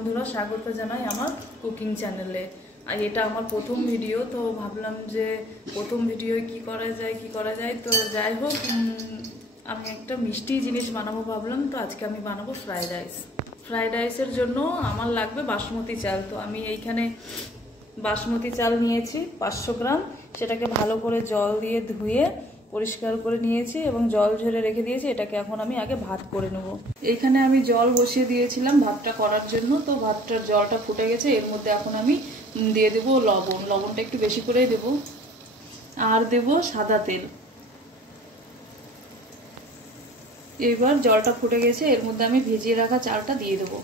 বন্ধুরা, স্বাগত জানাই আমার কুকিং চ্যানেলে। আর এটা আমার প্রথম ভিডিও, তো ভাবলাম যে প্রথম ভিডিও কি করা যায়। তো যাই হোক, আমি একটা মিষ্টি জিনিস বানাবো ভাবলাম। তো আজকে আমি বানাবো ফ্রাইড রাইসের জন্য আমার লাগবে বাসমতি চাল। তো আমি এইখানে বাসমতি চাল নিয়েছি 500 গ্রাম। সেটাকে ভালো করে জল দিয়ে ধুয়ে পরিষ্কার করে নিয়েছি এবং জল ঝরে রেখে দিয়েছি। এটাকে এখন আমি আগে ভাত করে নেব। এখানে আমি জল বসিয়ে দিয়েছিলাম ভাতটা করার জন্য। তো ভাতটার জলটা ফুটে গেছে। এর মধ্যে এখন আমি দিয়ে দেবো লবণটা একটু বেশি করেই দেব। আর দেব সাদা তেল। এবার জলটা ফুটে গেছে, এর মধ্যে আমি ভিজিয়ে রাখা চালটা দিয়ে দেবো।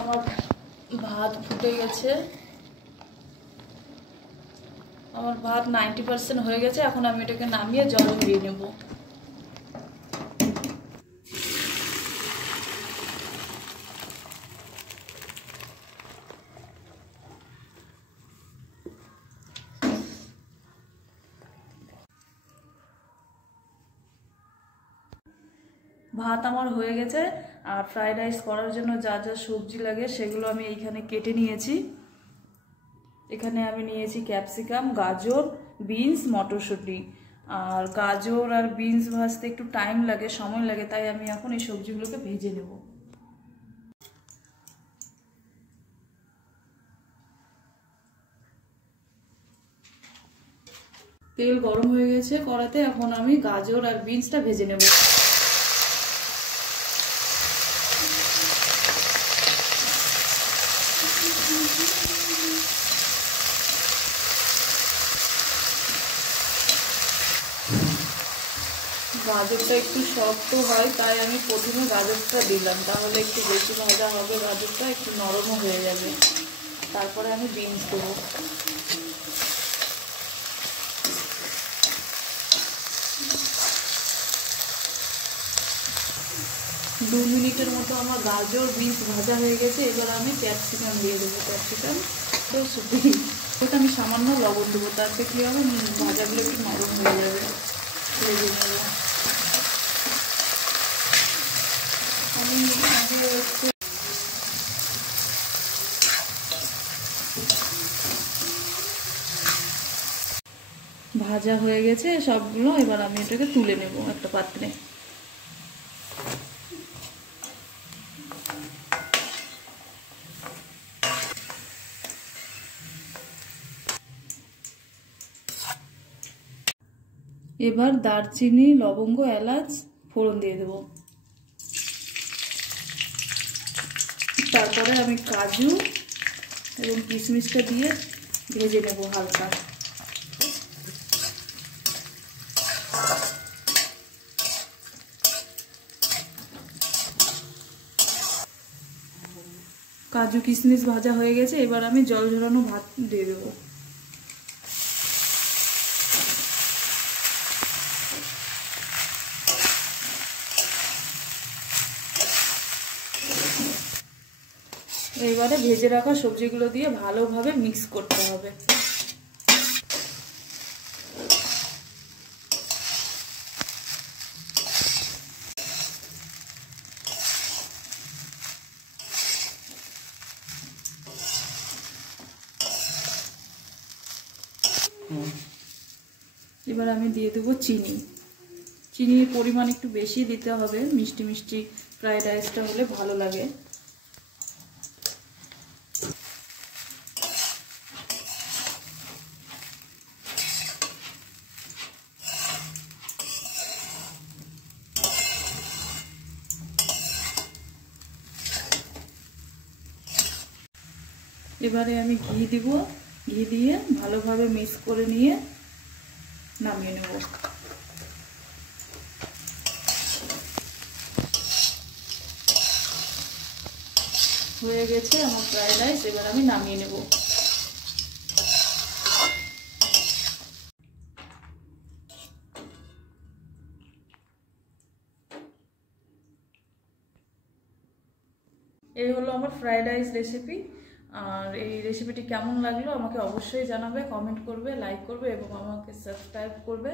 আমার ভাত ফুটে গেছে, আমার ভাত 90% হয়ে গেছে। এখন আমি এটাকে নামিয়ে জল ঝরিয়ে নেব। ভাত আমার হয়ে গেছে। আর ফ্রাইড রাইস করার জন্য যা যা সবজি লাগে সেগুলো আমি এইখানে কেটে নিয়েছি। এখানে আমি নিয়েছি ক্যাপসিকাম, গাজর, বিনস, মটরশুঁটি। আর গাজর আর বিনস ভাজতে একটু টাইম লাগে, সময় লাগে, তাই আমি এখন এই সবজিগুলোকে ভেজে নেব। তেল গরম হয়ে গেছে কড়াতে, এখন আমি গাজর আর বিনসটা ভেজে নেব। গাজরটা একটু শক্ত হয়, তাই আমি প্রথমে গাজরটা দিলাম, তাহলে একটু বেশি ভাজা হবে, গাজরটা একটু নরমও হয়ে যাবে। তারপরে আমি বিনস দেবো। 2 মিনিটের মতো আমার গাজর বিনস ভাজা হয়ে গেছে। এবার আমি ক্যাপসিকাম দিয়ে দেবো। ক্যাপসিকাম ওটা আমি সামান্য লবণ দেবো, তাতে কি হবে, ভাজাগুলো একটু নরম হয়ে যাবে। ভেজে নেব। আমি আগে একটু ভাজা হয়ে গেছে সবগুলো। এবার আমি এটাকে তুলে নেব একটা পাত্রে। এবার দারচিনি, লবঙ্গ, এলাচ ফোড়ন দিয়ে দেব। তারপরে আমি কাজু এবং কিশমিশটা দিয়ে ভেজে নেব হালকা। কাজু কিশমিশ ভাজা হয়ে গেছে। এবার আমি জল ঝরানো ভাত দিয়ে দেবো। এবারে ভেজে রাখা সবজিগুলো দিয়ে ভালোভাবে মিক্স করতে হবে। এবার আমি দিয়ে দেবো চিনি। চিনির পরিমাণ একটু বেশি দিতে হবে, মিষ্টি মিষ্টি ফ্রাইড রাইসটা হলে ভালো লাগে। এবারে আমি ঘি দিব। ঘি দিয়ে ভালোভাবে মিক্স করে নিয়ে নামিয়ে নেব। হয়ে গেছে আমার ফ্রাইড রাইস। এবার আমি নামিয়ে নেব। এই হলো আমার ফ্রাইড রাইস রেসিপি। আর এই রেসিপিটি কেমন লাগলো আমাকে অবশ্যই জানাবে, কমেন্ট করবে, লাইক করবে এবং আমাকে সাবস্ক্রাইব করবে।